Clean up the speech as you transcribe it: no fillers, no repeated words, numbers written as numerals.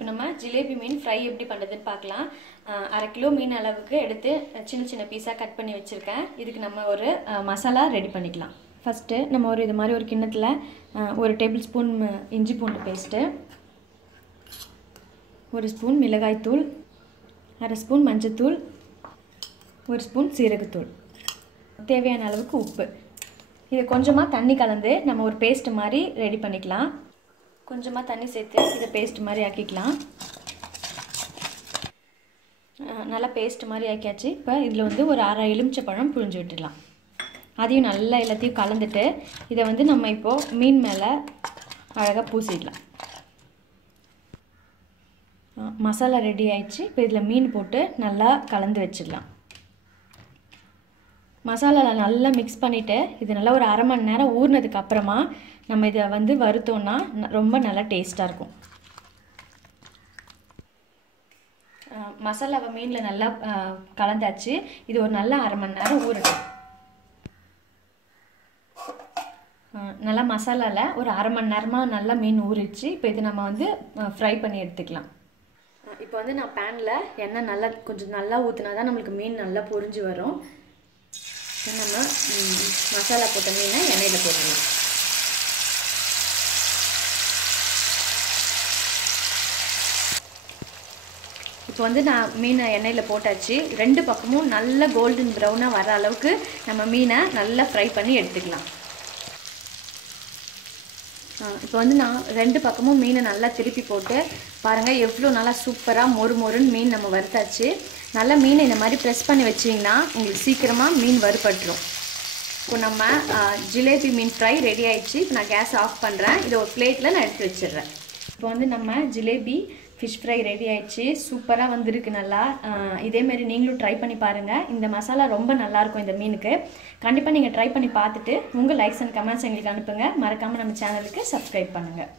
இப்போ நம்ம ஜிலேபி மீன் ஃப்ரை எப்படி பண்ணுறதுன்னு பார்க்கலாம். 1/2 கிலோ மீன் அளவுக்கு எடுத்து சின்ன சின்ன பீஸாக கட் பண்ணி வச்சுருக்கேன். இதுக்கு நம்ம ஒரு மசாலா ரெடி பண்ணிக்கலாம். ஃபஸ்ட்டு நம்ம இது மாதிரி ஒரு கிண்ணத்தில் 1 டேபிள் ஸ்பூன் இஞ்சி பூண்டு பேஸ்ட்டு, 1 ஸ்பூன் மிளகாய்த்தூள், 1/2 ஸ்பூன் மஞ்சத்தூள், 1 ஸ்பூன் சீரகத்தூள், தேவையான அளவுக்கு உப்பு. இதை கொஞ்சமாக தண்ணி கலந்து நம்ம ஒரு பேஸ்ட் மாதிரி ரெடி பண்ணிக்கலாம். கொஞ்சமாக தண்ணி சேர்த்து இதை பேஸ்ட் மாதிரி ஆக்கிக்கலாம். நல்லா பேஸ்ட் மாதிரி ஆக்கியாச்சு. இப்போ இதில் ஒரு 1/2 எலுமிச்சைப்பழம் புழிஞ்சு விட்டுடலாம். அதையும் நல்லா எல்லாத்தையும் கலந்துட்டு இதை நம்ம இப்போது மீன் மேலே அழகாக பூசிடலாம். மசாலா ரெடி ஆயிடுச்சு. இப்போ இதில் மீன் போட்டு நல்லா கலந்து வச்சிடலாம். மசாலாவில் நல்லா மிக்ஸ் பண்ணிவிட்டு இது நல்லா ஒரு 1/2 மணி நேரம் ஊறினதுக்கு அப்புறமா நம்ம இதை வறுத்தோன்னா ரொம்ப நல்லா டேஸ்ட்டாக இருக்கும். மசாலாவை மீனில் நல்லா கலந்தாச்சு. இது ஒரு நல்ல 1/2 மணி நேரம் ஊறட்டும். நல்லா மசாலாவில் ஒரு 1/2 மணி நேரமாக நல்லா மீன் ஊறிச்சு. இப்போ இது நம்ம ஃப்ரை பண்ணி எடுத்துக்கலாம். இப்போ நான் பேனில் எண்ணெய் நல்லா கொஞ்சம் நல்லா ஊற்றினா தான் நம்மளுக்கு மீன் நல்லா பொரிஞ்சு வரும். நம்ம மசாலா போட்ட மீனை எண்ணெயில் போட்டுடலாம். இப்போ நான் மீனை எண்ணெயில் போட்டாச்சு. 2 பக்கமும் நல்ல கோல்டன் ப்ரௌனாக வர அளவுக்கு நம்ம மீனை நல்லா ஃப்ரை பண்ணி எடுத்துக்கலாம். இப்போ நான் 2 பக்கமும் மீனை நல்லா திருப்பி போட்டு பாருங்கள் எவ்வளோ நல்லா சூப்பராக மொறுன்னு மீன் நம்ம வறுத்தாச்சு. நல்லா மீனை இந்த மாதிரி ப்ரெஸ் பண்ணி வச்சிங்கன்னா உங்களுக்கு சீக்கிரமாக மீன் வறுபட்டுரும். இப்போ நம்ம ஜிலேபி மீன் ஃப்ரை ரெடி ஆயிடுச்சு. இப்போ நான் கேஸ் ஆஃப் பண்ணுறேன். இதை ஒரு பிளேட்டில் நான் எடுத்து வச்சிடுறேன். இப்போ நம்ம ஜிலேபி ஃபிஷ் ஃப்ரை ரெடி ஆயிடுச்சு. சூப்பராக வந்திருக்கு நல்லா. இதேமாரி நீங்களும் ட்ரை பண்ணி பாருங்கள். இந்த மசாலா ரொம்ப நல்லாயிருக்கும் இந்த மீனுக்கு. கண்டிப்பாக நீங்கள் ட்ரை பண்ணி பார்த்துட்டு உங்கள் லைக்ஸ் அண்ட் கமெண்ட்ஸ் எங்களுக்கு அனுப்புங்க. மறக்காமல் நம்ம சேனலுக்கு சப்ஸ்கிரைப் பண்ணுங்கள்.